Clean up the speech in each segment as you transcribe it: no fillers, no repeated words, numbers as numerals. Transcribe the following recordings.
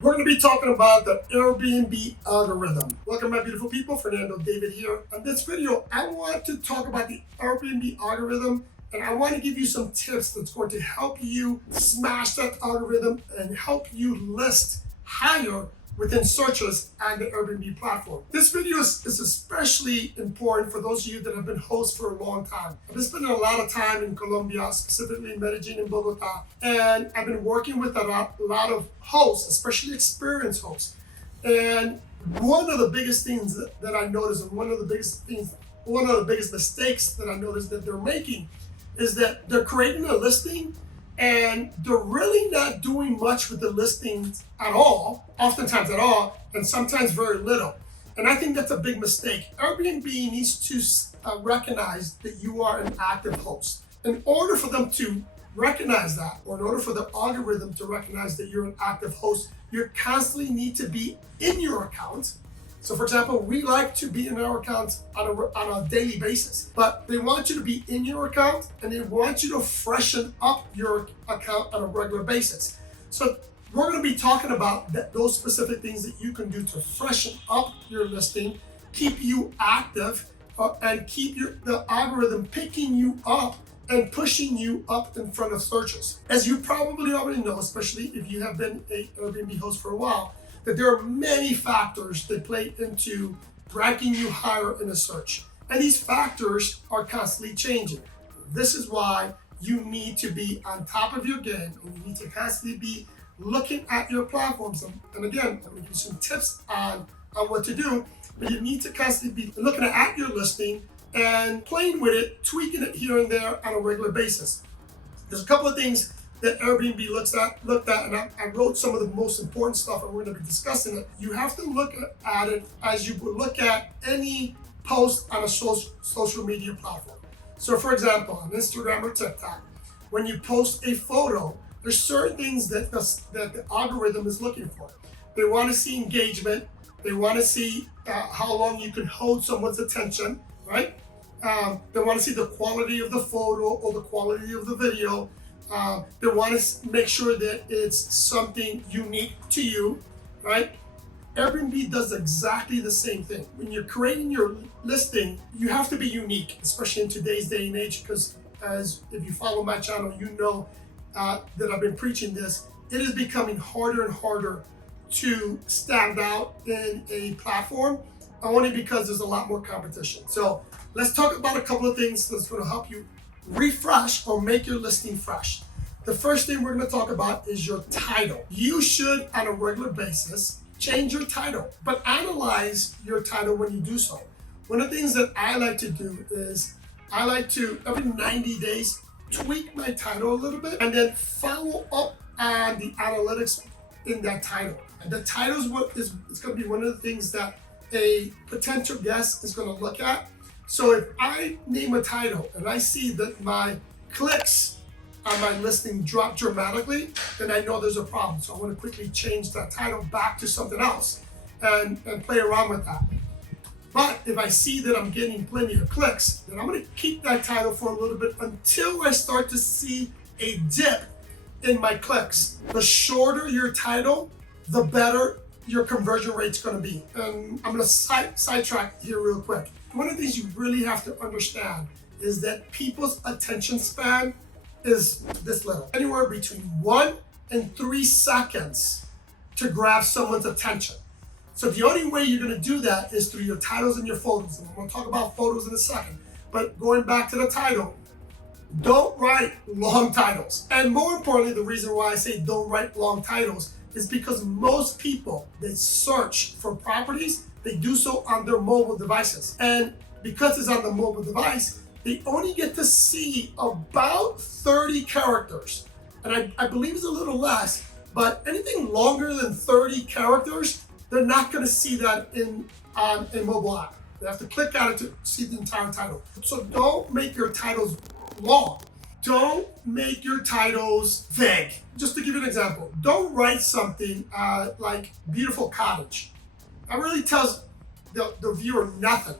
We're going to be talking about the Airbnb algorithm. Welcome, my beautiful people. Fernando David here. On this video, I want to talk about the Airbnb algorithm, and I want to give you some tips that's going to help you smash that algorithm and help you list higher within searches on the Airbnb platform. This video is especially important for those of you that have been hosts for a long time. I've been spending a lot of time in Colombia, specifically in Medellin and Bogota, and I've been working with a lot of hosts, especially experienced hosts. And one of the biggest things that I noticed, and one of the biggest mistakes that I noticed that they're making is that they're creating a listing and they're really not doing much with the listings at all, oftentimes at all, and sometimes very little. And I think that's a big mistake. Airbnb needs to recognize that you are an active host. In order for them to recognize that, or in order for the algorithm to recognize that you're an active host, you constantly need to be in your account. So for example, we like to be in our account on a daily basis, but they want you to be in your account and they want you to freshen up your account on a regular basis. So we're going to be talking about those specific things that you can do to freshen up your listing, keep you active, and keep the algorithm picking you up and pushing you up in front of searches. As you probably already know, especially if you have been an Airbnb host for a while, that there are many factors that play into ranking you higher in a search. And these factors are constantly changing. This is why you need to be on top of your game and you need to constantly be looking at your platforms. And again, I'm going to give you some tips on what to do, but you need to constantly be looking at your listing and playing with it, tweaking it here and there on a regular basis. There's a couple of things that Airbnb looked at, and I wrote some of the most important stuff, and we're going to be discussing it. You have to look at it as you would look at any post on a social media platform. So for example, on Instagram or TikTok, when you post a photo, there's certain things that the algorithm is looking for. They want to see engagement. They want to see how long you can hold someone's attention, right? They want to see the quality of the photo or the quality of the video. They want to make sure that it's something unique to you, right? Airbnb does exactly the same thing. When you're creating your listing, you have to be unique, especially in today's day and age, because if you follow my channel, you know that I've been preaching this. It is becoming harder and harder to stand out in a platform, only because there's a lot more competition. So let's talk about a couple of things that's going to help you refresh or make your listing fresh. The first thing we're going to talk about is your title. You should, on a regular basis, change your title, but analyze your title when you do so. One of the things that I like to do is I like to, every 90 days, tweak my title a little bit and then follow up on the analytics in that title. And the title is it's going to be one of the things that a potential guest is going to look at. So if I name a title and I see that my clicks on my listing drop dramatically, then I know there's a problem. So I want to quickly change that title back to something else and play around with that. But if I see that I'm getting plenty of clicks, then I'm going to keep that title for a little bit until I start to see a dip in my clicks. The shorter your title, the better your conversion rate's going to be. And I'm going to sidetrack here real quick. One of the things you really have to understand is that people's attention span is this little, anywhere between 1 and 3 seconds to grab someone's attention. So the only way you're going to do that is through your titles and your photos. And we're going to talk about photos in a second. But going back to the title, don't write long titles. And more importantly, the reason why I say don't write long titles is because most people that search for properties, they do so on their mobile devices. And because it's on the mobile device, they only get to see about 30 characters. And I believe it's a little less, but anything longer than 30 characters, they're not going to see that on a mobile app. They have to click on it to see the entire title. So don't make your titles long. Don't make your titles vague. Just to give you an example, don't write something like beautiful cottage. That really tells the viewer nothing.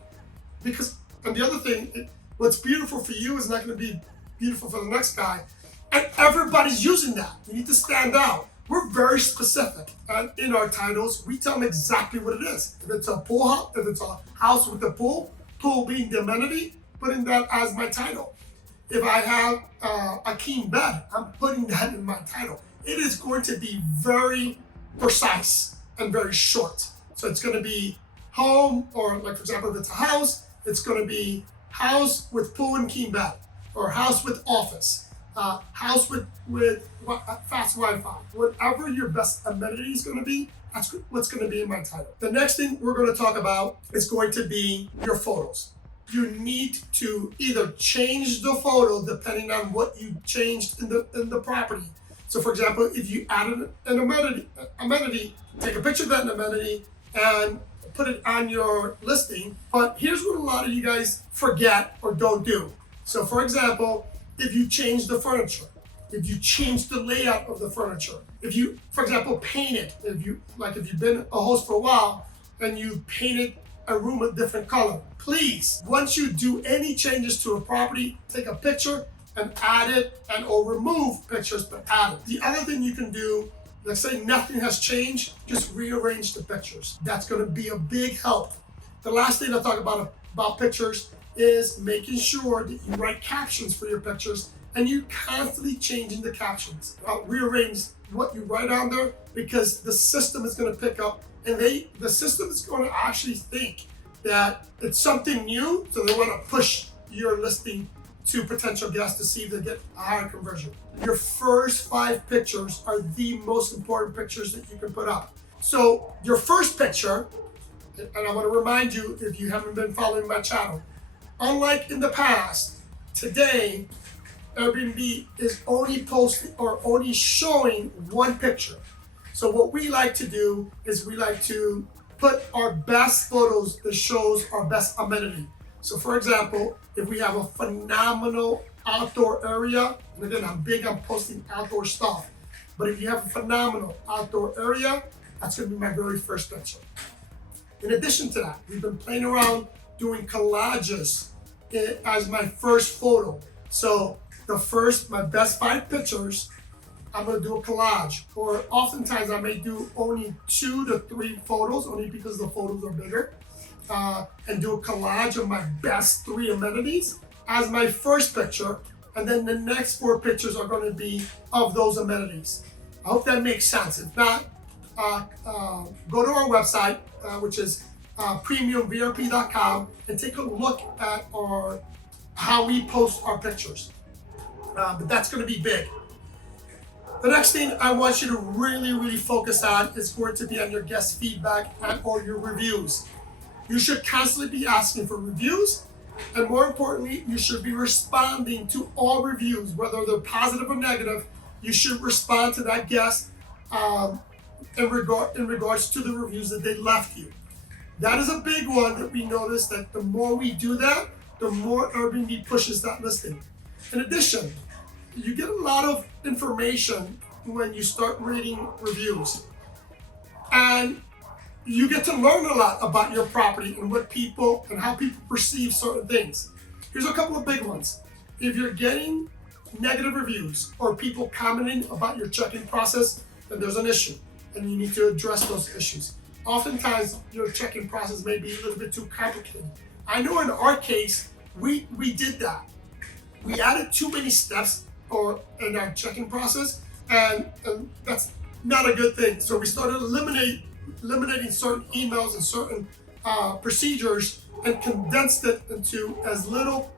Because, and the other thing, what's beautiful for you is not going to be beautiful for the next guy. And everybody's using that. You need to stand out. we're very specific. And in our titles, we tell them exactly what it is. If it's a pool house, if it's a house with a pool being the amenity, putting that as my title. If I have a king bed, I'm putting that in my title. It is going to be very precise and very short. So it's going to be home, or like for example, if it's a house, it's going to be house with pool and king bed, or house with office, house with fast Wi-Fi. Whatever your best amenity is going to be, that's what's going to be in my title. The next thing we're going to talk about is going to be your photos. You need to either change the photo depending on what you changed in the property. So for example, if you added an amenity, take a picture of that amenity and put it on your listing. But here's what a lot of you guys forget or don't do. So for example, if you change the furniture, if you change the layout of the furniture, if you, for example, paint it, if you've been a host for a while and you painted a room a different color, please, once you do any changes to a property, take a picture and add it, and or remove pictures, but add it. The other thing you can do, let's say nothing has changed, just rearrange the pictures. That's going to be a big help. The last thing I'll talk about pictures is making sure that you write captions for your pictures, and you constantly changing the captions. Rearrange what you write on there, because the system is going to pick up, and the system is going to actually think that it's something new, so they want to push your listing to potential guests to see if they get a higher conversion. Your first 5 pictures are the most important pictures that you can put up. So your first picture, and I want to remind you, if you haven't been following my channel, unlike in the past, today Airbnb is only posting or only showing one picture. So what we like to do is we like to put our best photos that shows our best amenity. So for example, if we have a phenomenal outdoor area, and again, I'm big on posting outdoor stuff, but if you have a phenomenal outdoor area, that's gonna be my very first picture. In addition to that, we've been playing around doing collages as my first photo. So my best 5 pictures, I'm gonna do a collage, or oftentimes I may do only 2 to 3 photos, only because the photos are bigger, and do a collage of my best 3 amenities as my first picture, and then the next 4 pictures are gonna be of those amenities. I hope that makes sense. If not, go to our website, which is premiumvrp.com, and take a look at how we post our pictures. But that's gonna be big. The next thing I want you to really, really focus on is going to be on your guest feedback or your reviews. You should constantly be asking for reviews, and more importantly, you should be responding to all reviews, whether they're positive or negative. You should respond to that guest in regards to the reviews that they left you. That is a big one that we notice, that the more we do that, the more Airbnb pushes that listing. In addition, you get a lot of information when you start reading reviews, and you get to learn a lot about your property and how people perceive certain things. Here's a couple of big ones. If you're getting negative reviews or people commenting about your check-in process, then there's an issue, and you need to address those issues. Oftentimes, your check-in process may be a little bit too complicated. I know in our case, we did that. We added too many steps in our check-in process, and that's not a good thing. So we started eliminating certain emails and certain procedures, and condensed it into as little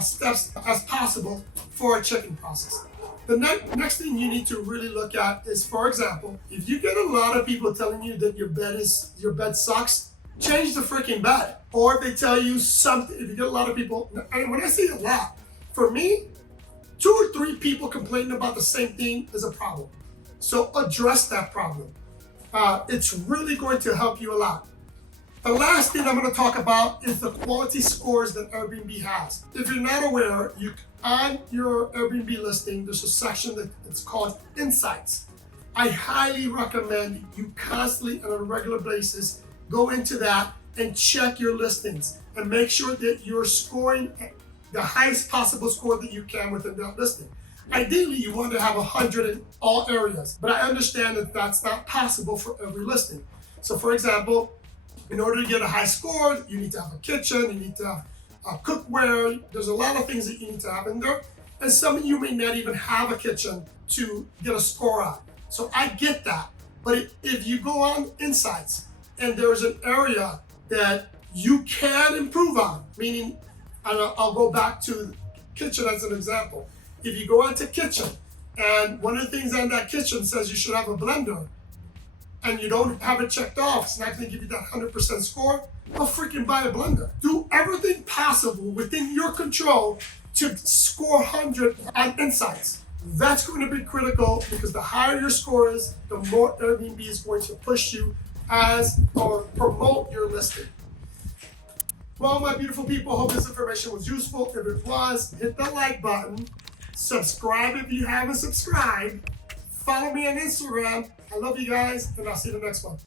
steps as possible for our check-in process. The next thing you need to really look at is, for example, if you get a lot of people telling you that your bed sucks, change the freaking bed. Or if they tell you something, if you get a lot of people, and when I say a lot, for me, 2 or 3 people complaining about the same thing is a problem. So address that problem. It's really going to help you a lot. The last thing I'm going to talk about is the quality scores that Airbnb has. If you're not aware, on your Airbnb listing, there's a section that's called Insights. I highly recommend you constantly, on a regular basis, go into that and check your listings and make sure that you're scoring the highest possible score that you can within that listing. Ideally, you want to have 100 in all areas, but I understand that that's not possible for every listing. So for example, in order to get a high score, you need to have a kitchen, you need to have cookware. There's a lot of things that you need to have in there. And some of you may not even have a kitchen to get a score on. So I get that. But if you go on Insights and there's an area that you can improve on, meaning, and I'll go back to kitchen as an example. If you go onto kitchen and one of the things on that kitchen says you should have a blender and you don't have it checked off, it's not going to give you that 100% score, go freaking buy a blender. Do everything possible within your control to score 100 on Insights. That's going to be critical because the higher your score is, the more Airbnb is going to push you as or promote your listing. Well, my beautiful people, hope this information was useful. If it was, hit the like button. Subscribe if you haven't subscribed. Follow me on Instagram. I love you guys, and I'll see you in the next one.